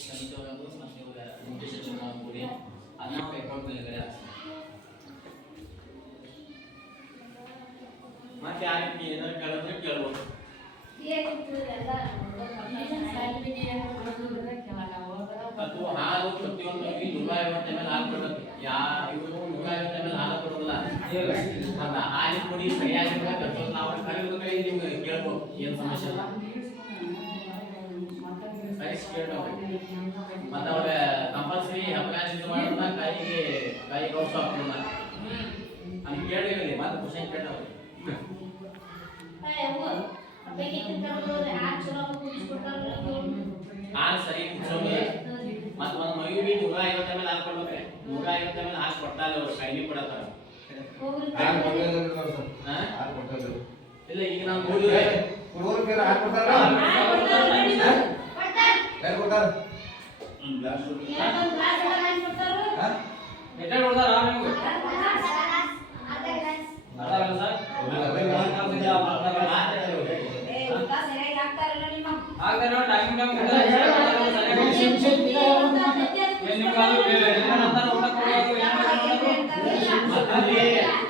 ಸಮಿತಿಯವರು ಮತ್ತು ಇವರ ಕೂಡಿ ಅದನ್ನ ನಾವು ರೆಕಾರ್ಡ್ ಮೇಲೆಗಡೆ. ಮತ್ತೆ ಯಾರಿಗೆ ಏನಾದ್ರು ಕೇಳಿದ್ರೆ ಕೇಳ್ಬೋದು ಅದು ಹಾಲು ಪ್ರತಿಯೊಂದು ನೂರ ಐವತ್ತು ಎಂ ಎಲ್ ಹಾಲು ಕೊಡ್ಬೇಕು ಯಾ ಇವರು ನೂರ ಐವತ್ತು ಹಾಲಿನ ಪುಡಿ ಸರಿಯಾಗಿರ್ಬೇಕು ನಾವು ಕೇಳ್ಬೋದು ಏನು ಸಮಸ್ಯೆ ಇಲ್ಲ ಕರೆಸಿ ಕೇಳ್ಬೇಕು ಮತ್ತೆ ಅವ್ರ ಕಂಪಲ್ಸರಿ ಅಪಘಾತ ಮಾಡೋದನ್ನ ಕೈಗೆ ಕೈ ಗೌರವ ಹಾಕೋಣ ಅಂತ ಕೇಳಿರಲಿ ಮತ್ತೆ ಕ್ವಶನ್ ಹಾಲು ಸರಿ ಕುಡಿಸೋದಿಲ್ಲ ಮತ್ತೆ ಒಂದು ಬಿ ನೂರ ಐವತ್ತ ಎಂ ಎಲ್ ಹಾಲು ಕೊಡ್ಬೇಕ್ರಿ ನೂರ ಐವತ್ತು ಎಂ ಎಲ್ ಹಾಲು ಕೊಡ್ತಾ ಇಲ್ಲ ಅವ್ರು ಕೈಲಿ ಕೊಡತ್ತಾರ. ಇಲ್ಲ ಈಗ ನಾವು ಹಾಲು ಕೊಡ್ತಾರ ಯಾರು ಕೊಡ್ತಾರ ಹಾ? ಮೆಟಲ್ ಕೊಡ್ತಾರ ನಿಮ್ಗೆ ಅದಾಗಲ್ಲ ಸರ್ ಹಾಗಾದ್ರೆ ನಾವು ಟೈಮ್ ಟೈಮ್ ಏನ್ ನಿಮ್ಗೆ ಅದು ಬೇರೆ ಏನಂತ ಊಟ ಕೊಡೋದು ಏನ್ ಮಾಡೋದು? ಮಕ್ಕಳಿಗೆ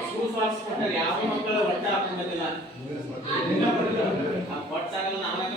ಶೂಸ್ ವಾಕ್ಸ್ ಕೊಟ್ಟಾರೆ ಯಾವ ಮಕ್ಕಳು ಹೊಟ್ಟ ಹಾಕೊಂಡಿಲ್ಲ ಆ ಕೊಟ್ಟಾಗಲ್ಲ ನಾವಾಗಿ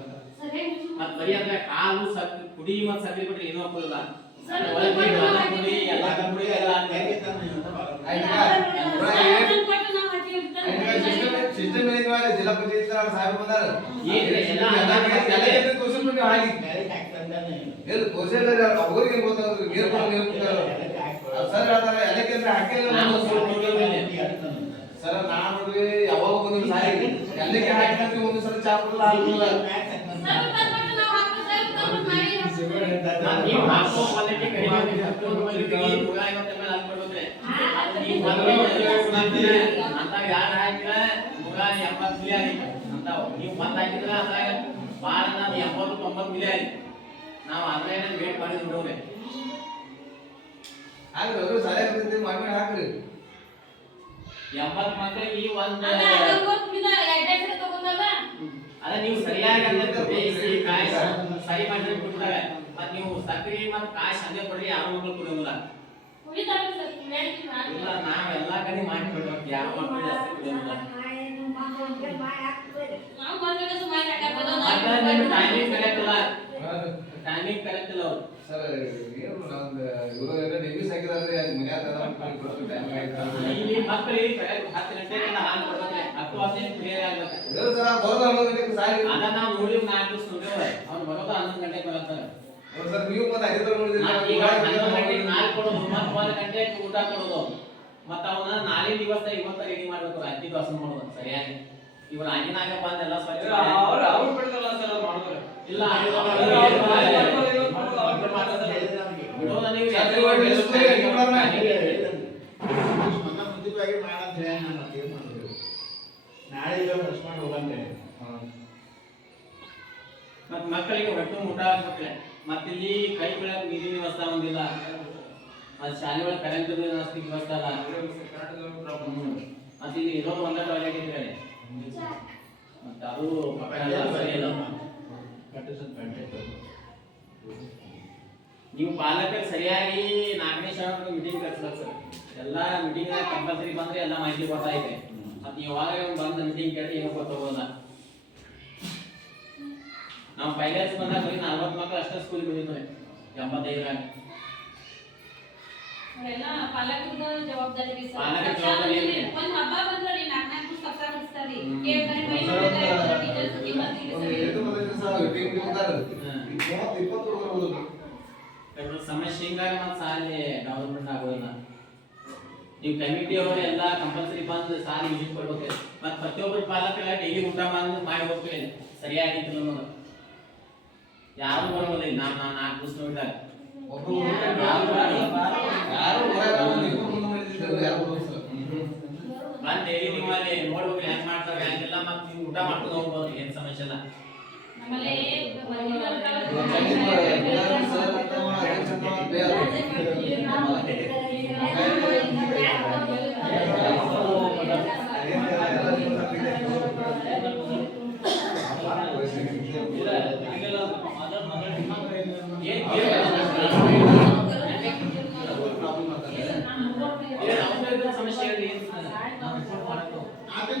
ಮತ್ತೆ ಬರೀ ಅಂದ್ರೆ ಕಾಲು ಸಕ್ಕರೆ ಕುಡಿ ಮತ್ ಸಕ್ರಿ ಬಿಟ್ರೆ ಏನೂ ಹಾಕೋದಿಲ್ಲ ಸರಿ, ಜಿಲ್ಲಾ ಪಂಚಾಯತ್ ಸಾಹೇಬ್ ಬಂದಾರ. ಅವ್ರಿಗೆ ಏನ್ ಗೊತ್ತಾಗುತ್ತೆ ನೀರು ನೀರು ಸರ್ ಹೇಳ್ತಾರೆ ಎಲ್ಲಕ್ಕೆ ಅಂದ್ರೆ ಹಾಕಿಲ್ಲ ನಾನು ಸರ್ ನಾ ನೋಡ್ರಿ ಯಾವಾಗ ಬಂದ್ರು ಸಾಯಿ ಎಲ್ಲಕ್ಕೆ ಹಾಕಿದ್ರೆ ಒಂದು ಸಲ ಚಾ ಕೊಡಲ್ಲ ಹಾಕಿಲ್ಲ ನೀವು ಹಾಕೋ ಕ್ವಾಲಿಟಿ ಕಡಿಮೆ ಇದೆ. ನೂರ ಐವತ್ತು ಅಂತಾಗ ಯಾರು ಹಾಕಿದ್ರೆ ನೂರ ಎಂಬತ್ತು ಮಿಲಿ ಅಂತಾವು. ನೀವು ಬಂದ್ ಹಾಕಿದ್ರೆ ಅದ್ರಾಗ ಭಾಳ ನಾವು ಎಂಬತ್ತು ತೊಂಬತ್ತು ಮಿಲಿ ಆಗೈತೆ ನಾವು ಅದ್ರಾಗ ವೇಟ್ ನೋಡೋವೆ ಹಾಕ್ರಿ ಅವ್ರು ಸಾಯಿ ಬಂದಿದ್ದು ಮಾಡಿ ಮಾಡಿ ಹಾಕ್ರಿ. ಎಂಬತ್ತು ಮಕ್ಕಳಿಗೆ ಒಂದು ಅದ ನೀವು ಸರಿಯಾಗಿ ಸರಿ ಮಾಡಿ ಕೊಡ್ತಾರೆ ಮತ್ ನೀವು ಸಕ್ರಿ ಮತ್ ಕಾಶ್ ಹಂಗೆ ಕೊಡ್ರಿ ಯಾವ ಮಕ್ಕಳು ಕುಡಿಯೋದಿಲ್ಲ ಇಲ್ಲ ನಾವ್ ಎಲ್ಲಾ ಕಡೆ ಮಾಡಿ ಕೊಡ್ಬೇಕು ಯಾವ ಮಕ್ಕಳು ಜಾಸ್ತಿ ಕುಡಿಯೋದಿಲ್ಲ ಮತ್ತೆ ಟೈಮಿಂಗ್ ಕರೆಕ್ಟ್ ಇಲ್ಲ ಟೈಮಿಂಗ್ ಕರೆಕ್ಟ್ ಇಲ್ಲ ಅವ್ರು. ಸರ್ ಏನು ನಂದು ಇವರು ಎಲ್ಲ ಡಿಗ್ರೀಸ್ ಮನ್ಯಾಗ ಟೈಮ್ ಇಲ್ಲಿ ಮಕ್ಕಳಿಗೆ ಕರೆಕ್ಟ್ ಹತ್ತು ಗಂಟೆಗೆ ಹಾಲು ಕೊಡ್ಬೇಕ್ರಿ ಹತ್ತು ಹದಿನೈದು ಕ್ಲಿಯರ್ ಆಗ್ಬೇಕು ಸರ್ ಬರೋದು ಹನ್ನೊಂದು ಗಂಟೆಗೆ ಸಾಯಿ ಅದ ನಾವು ನೋಡಿ ನಾಲ್ಕು ಬರೋದು ಹನ್ನೊಂದು ಗಂಟೆಗೆ ಬರ್ತಾರೆ ಸರ್ ನೀವು ಮತ್ತೆ ಐದು ನೋಡಿದ್ರಿ ನಾವ್ ಈಗ ಹನ್ನೊಂದು ಗಂಟೆಗೆ ನಾಲ್ಕು ಕೊಡೋದು ಮತ್ತೆ ಗಂಟೆ ಊಟ ಕೊಡೋದು. ಮತ್ತ ಅವನ ನಾಳೆ ದಿವಸ ಇವತ್ತ ರೆಡಿ ಮಾಡ್ಬೇಕು ರಾತ್ರಿ ದೋಸ ಮಾಡೋದು ಸರಿಯಾಗಿ? ಇವ್ರ ಆಗಿನಾಗ ಬಂದೆಲ್ಲ ಸ್ವಚ್ಛ ಮಾಡಿ- ಅವ್ರು ಅವ್ರು ಬಿಡ್ತಾರಲ್ಲ ಸರ್ ಮಾಡಿದ್ರೆ ಇಲ್ಲ ಮಕ್ಕಳಿಗೆ ಹೊಟ್ಟು ಊಟ ಆಗ್ಬೇಕ್ರೆ ಮತ್ ಇಲ್ಲಿ ಕೈ ಬೆಳಕ್ ನೀರಿನ ವ್ಯವಸ್ಥೆ ಒಂದಿಲ್ಲ. ಅದು ಶಾಲೆ ಒಳಗೆ ಕರೆಂಟ್ ವ್ಯವಸ್ಥೆ ವ್ಯವಸ್ಥೆ ಅಲ್ಲ. ಮತ್ತೆ ಮತ್ ಇಲ್ಲಿ ಇರೋದು ಒಂದೇ ಟಾಯ್ಲೆಟ್ ಇದ್ರೆ. ಮತ್ತೆ ಅದು ನೀವು ಪಾಲಕರು ಸರಿಯಾಗಿ ನಾಲ್ಕನೇ ಶಾಲೆ ಮೀಟಿಂಗ್ ಕರ್ಸ್ಬೇಕು ಸರ್. ಎಲ್ಲ ಮೀಟಿಂಗ್ ಕಂಪಲ್ಸರಿ ಬಂದ್ರೆ ಎಲ್ಲ ಮಾಹಿತಿ ಕೊಡ್ತಾ ಇದೆ. ಮತ್ತೆ ಯಾವಾಗ ಬಂದು ಮೀಟಿಂಗ್ ಕೇಳಿ ಏನೋ ಗೊತ್ತಾಗೋಲ್ಲ ನಾವು ಫೈನಾನ್ಸ್ ಬಂದಾಗ ಬರೀ ನಲ್ವತ್ತು ಮಕ್ಕಳು ಅಷ್ಟೇ ಸ್ಕೂಲ್ ಬಂದಿದ್ದೇವೆ ಎಂಬತ್ತೈದರಾಗ ಸಮಸ್ಯೆ ಹಿಂಗಾಗಿ ಮತ್ತೆ ಸಾಲಿ ಡೆವಲಪ್ಮೆಂಟ್ ಆಗೋದಿಲ್ಲ. ನೀವು ಕಮಿಟಿ ಅವರು ಎಲ್ಲ ಕಂಪಲ್ಸರಿ ಬಂದು ಸಾಲಿ ವಿಸಿಟ್ ಕೊಡ್ಬೇಕು. ಮತ್ತ್ ಪ್ರತಿಯೊಬ್ಬರು ಪಾಲಕರ ಡೈಲಿ ಊಟ ಮಾಡಿ ಮಾಡಿ ಹೋಗ್ತೀನಿ ಸರಿಯಾಗಿತ್ತು ಅನ್ನೋದು. ಯಾರು ಬರೋದಿಲ್ಲ. ನಾನು ನಾನು ನಾಲ್ಕು ದಿವಸ ನೋಡಿದಾಗ. ಒಬ್ರು ಯಾರು ಯಾರು ನಾನು ಬರೋದು, ಇಬ್ರು ಮುಂದೆ ಬಂದಿದ್ರು, ಯಾರು ಬರೋದಿಲ್ಲ. ಬಂದ್ ಡೈಲಿ ನೀವು ಅಲ್ಲಿ ನೋಡ್ಬೇಕು ಹೆಂಗ್ ಮಾಡ್ತಾರೆ ಹೆಂಗೆಲ್ಲ ಮತ್ತೆ ನೀವು ಊಟ ಮಾಡ್ಕೊಂಡು ಹೋಗ್ಬೋದು. ಏನ್ ಸಮಸ್ಯೆ ಇಲ್ಲ. ನಮ್ಮಲ್ಲಿ ಹೋಗ್ತೀವಿ. ಆತ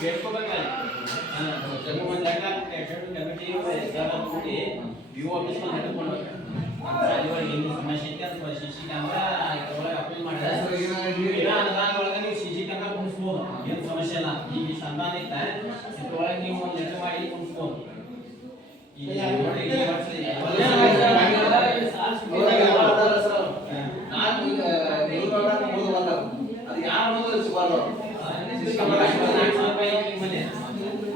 ಬೇಡ್ಕೋಬೇಕಲ್ಲ ನೀವು ಒಂದು ಲೆಕ್ಕ ಎರಡು ಕಮಿಟಿ ಎಲ್ಲ ಕೂಡಿ ಯು ಆಫೀಸ್ ಒಂದು ಹಿಡ್ಕೊಂಡು ಸಾಲಿವರೆಗೆ ಏನು ಸಮಸ್ಯೆ ಇಲ್ಲ ಅನುದಾನ ಒಳಗೆ ನೀವು ಸಿ ಸಿ ಕ್ಯಾಮ್ರಾ ಕುಣಿಸ್ಬೋದು ಏನು ಸಮಸ್ಯೆ ಈಗ ಇಷ್ಟು ಐತೆ ಇದ್ರೊಳಗೆ ನೀವು ಒಂದು ಮಾಡಿ ಕುಣಿಸ್ಬೋದು ಈಗ ನೋಡಿ ಈ ನಾನು ಅದು ಯಾರು ಮೊದಲು ಸಿಗಬಾರ್ದು ಸಿಸ್ಟಮ್ ಏನೋ ಏನು ಮಾಡೋದ್ರೆ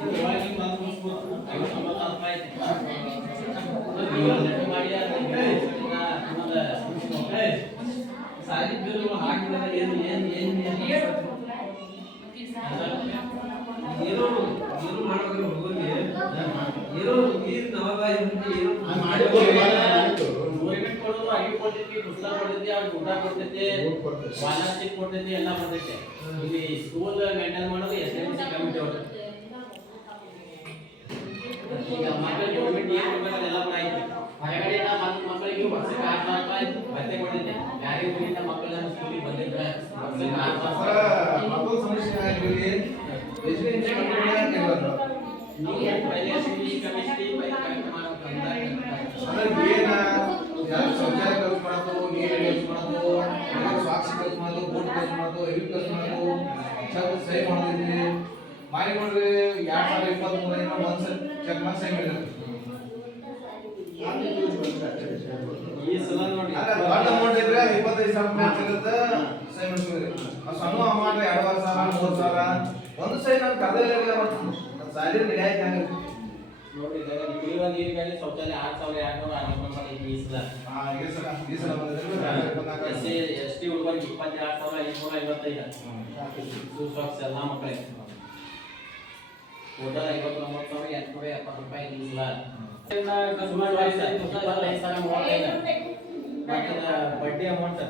ಹುಡುಗರಿಗೆ ಏನೋ ನೀರು ನವಬಾಯಿ ಹುಡುಗಿ ಏನು ಅದು ಮಾಡಿದ್ದು ಮಾಡಿದ್ದು. ಕೊಡೋದು ಅಗಿ ಕೊಡ್ತೈತಿ ಎಲ್ಲ ಬರ್ತೈತೆ ಇಲ್ಲಿ ಸ್ಕೂಲ್ ಮೇಂಟೈನ್ ಮಾಡೋದು ಎಸ್ ಎಂ ಸಿ ಕಮಿಟಿ ಅವರು ಸಹಿ ಮಾಡೋದಿದ್ರಿ ಮಾಡಿ ನೋಡ್ರಿ ಎರಡ್ ಸಾವಿರದ ಇಪ್ಪತ್ತ್ ಮೂರರಿಂದ ಒಂದ್ ಸಲ ಚೆಕ್ ಮಾಡಿ ಸಹಿ ಮಾಡಿದ್ರು ಈ ಸಲ ನೋಡಿ ದೊಡ್ಡ ಅಮೌಂಟ್ ಇದ್ರೆ ಇಪ್ಪತ್ತೈದು ಸಾವಿರ ಆ ಸಣ್ಣ ಅಮೌಂಟ್ ಎರಡುವರೆ ಸಾವಿರ ಮೂರು ಸಾವಿರ ಒಂದು ಸಹಿ ನಾನು ಕರ್ದಲ್ಲ ಸ್ಯಾಲರಿ ನಡೆಯಾಯ್ತು ಹಂಗ ನೋಡಿ ಕುಡಿಯುವ ನೀರಿಗಾಗಿ ಶೌಚಾಲಯ ಆರು ಸಾವಿರ ಎರಡ್ನೂರ ಅರವತ್ತೊಂಬತ್ತು ಮಾಡಿ ಈ ಸಲ ಆ ಈ ಸಲ ಈ ಸಲ ಬಂದಿದ್ರೆ ಇಪ್ಪತ್ನಾಲ್ಕು ಎಸ್ ಸಿ ಎಸ್ ಟಿ ಹುಡುಗರಿಗೆ ಇಪ್ಪತ್ತೆರಡು ಸಾವಿರ ಐನೂರ ಐವತ್ತೈದು. ಸುಸ್ವಾಕ್ಸ್ ಎಲ್ಲ ಮಕ್ಕಳಿಗೆ ಟೋಟಲ್ ಐವತ್ತೊಂಬತ್ತು ಸಾವಿರ ಎಂಟುನೂರ ಎಪ್ಪತ್ತು ರೂಪಾಯಿ ಈ ಸಲ ಕನ್ಸ್ಯೂಮರ್ ವಾಯ್ಸ್ ಇಪ್ಪತ್ತೈದು ಸಾವಿರ ಮೂವತ್ತೈದು. ಬಡ್ಡಿ ಅಮೌಂಟ್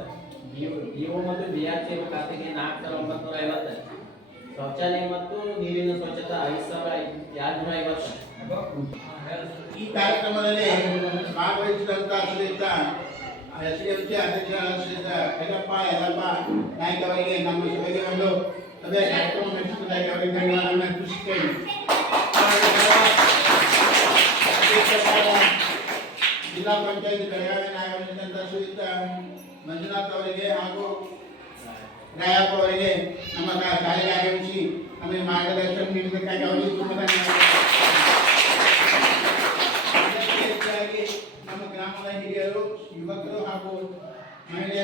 ಡಿಒ ಮತ್ತು ಬಿ ಆರ್ ಸಿ ಖಾತೆಗೆ ನಾಲ್ಕು ಸಾವಿರ ಒಂಬತ್ತು ಐವತ್ತು. ಶೌಚಾಲಯ ಮತ್ತು ನೀರಿನ ಸ್ವಚ್ಛತಾ ಐದು ಸಾವಿರ ಎರಡು ನೂರ ಐವತ್ತು. ಈ ಕಾರ್ಯಕ್ರಮದಲ್ಲಿ ಭಾಗವಹಿಸಿದಂತ ಶ್ರೀಯುತ ಎಸ್ ಡಿ ಎಂ ಸಿ ಅಧ್ಯಕ್ಷರಾದ ಶ್ರೀಯುತ ಯಲ್ಲಪ್ಪ ಯಲ್ಲಪ್ಪ ನಾಯ್ಕ ಅವರಿಗೆ ನಮ್ಮ ಸಭೆಗೆ ಒಂದು ಸಭೆಯ ಕಾರ್ಯಕ್ರಮ ನಡೆಸುವುದಾಗಿ ಅವರಿಗೆ ಧನ್ಯವಾದವನ್ನು ಅರ್ಪಿಸುತ್ತೇನೆ ಅಧ್ಯಕ್ಷರಾದ ಜಿಲ್ಲಾ ಪಂಚಾಯತ್ ಬೆಳಗಾವಿ ಆಗಮಿಸಿದಂತ ಶ್ರೀಯುತ ಮಂಜುನಾಥ್ ಅವರಿಗೆ ಹಾಗೂ ರಾಯಪ್ಪ ಅವರಿಗೆ ನಮ್ಮ ಶಾಲೆಗೆ ಆಗಮಿಸಿ ನಮಗೆ ಮಾರ್ಗದರ್ಶನ ನೀಡಿದ್ದಕ್ಕಾಗಿ ಅವರಿಗೆ ತುಂಬ ಧನ್ಯವಾದಗಳು. ನಮ್ಮ ಗ್ರಾಮದ ಹಿರಿಯರು, ಯುವಕರು ಹಾಗೂ ಮಹಿಳೆಯರು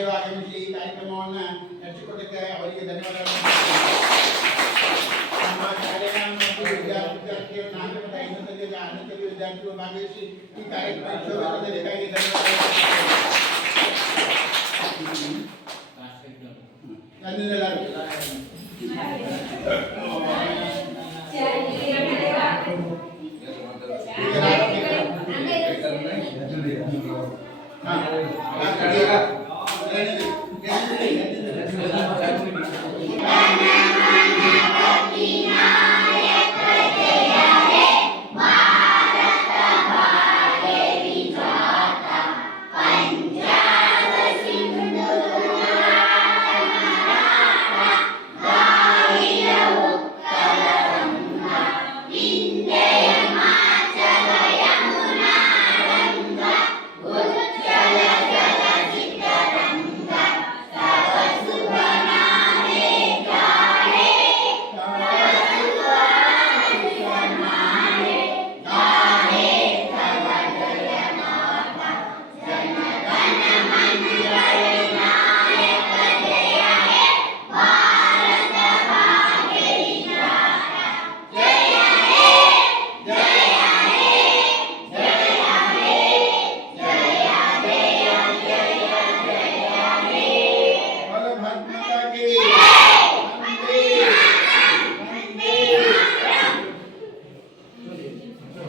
భాగేసి ఈ కార్యక్రమం ధన్యవాదాలు.